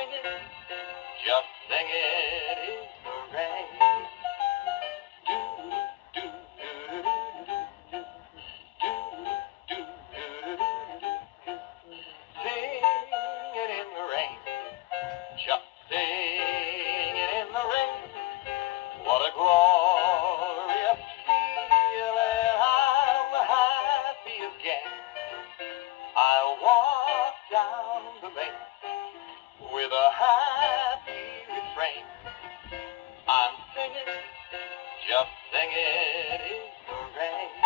singing, just singing in the rain. Singing in the rain, just singing in the rain. What a glorious feeling, I'm happy again. I'll walk down the lane with a happy refrain. I'm singing, just singing in the rain.